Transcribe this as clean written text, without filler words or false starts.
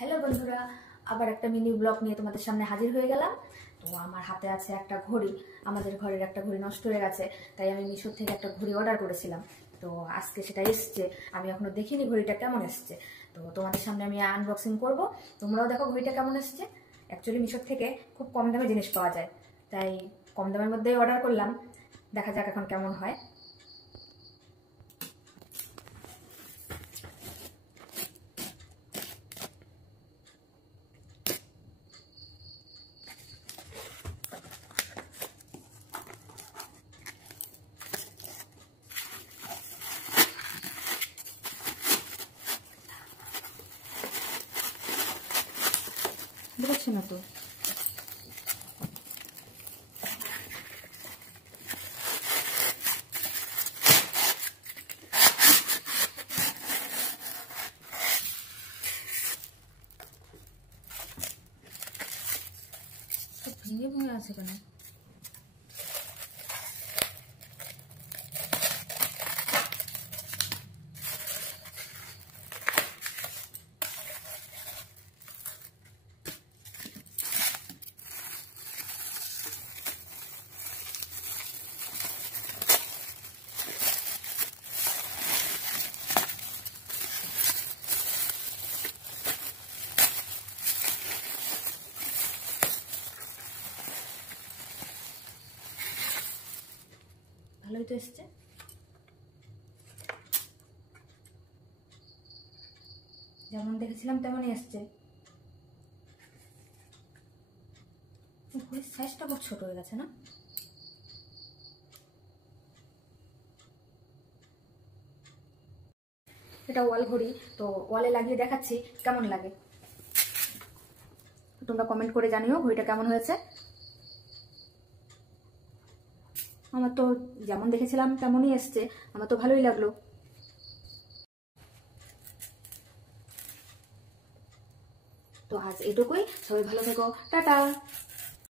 হ্যালো বন্ধুরা, আবার একটা মিনি ব্লগ নিয়ে তোমাদের সামনে হাজির হয়ে গেলাম। তো আমার হাতে আছে একটা ঘড়ি। আমাদের ঘরের একটা ঘড়ি নষ্ট হয়ে গেছে, তাই আমি মিশো থেকে একটা ঘড়ি অর্ডার করেছিলাম। তো আজকে সেটা এসছে, আমি এখনো দেখিনি ঘড়িটা কেমন এসছে। তো তোমাদের সামনে আমি আনবক্সিং করব, তোমরাও দেখো ঘড়িটা কেমন এসছে। অ্যাকচুয়ালি মিশো থেকে খুব কম দামে জিনিস পাওয়া যায়, তাই কম দামের মধ্যেই অর্ডার করলাম। দেখা যাক এখন কেমন হয়। বুঝছি না তো, ভেঙে ভেঙে আছে কেন? ভালোই তো এসছে। যেমন দেখেছিলাম তেমনই এসছে। ঘড়ির সাইজটা খুব ছোট হয়ে গেছে না? এটা ওয়াল ঘড়ি, তো ওয়ালে লাগিয়ে দেখাচ্ছি কেমন লাগে। তোমরা কমেন্ট করে জানিও ঘড়িটা কেমন হয়েছে। আমার তো যেমন দেখেছিলাম তেমনই এসছে, আমার তো ভালোই লাগলো। তো আজ এটুকুই, সবাই ভালো থেকো, টাটা।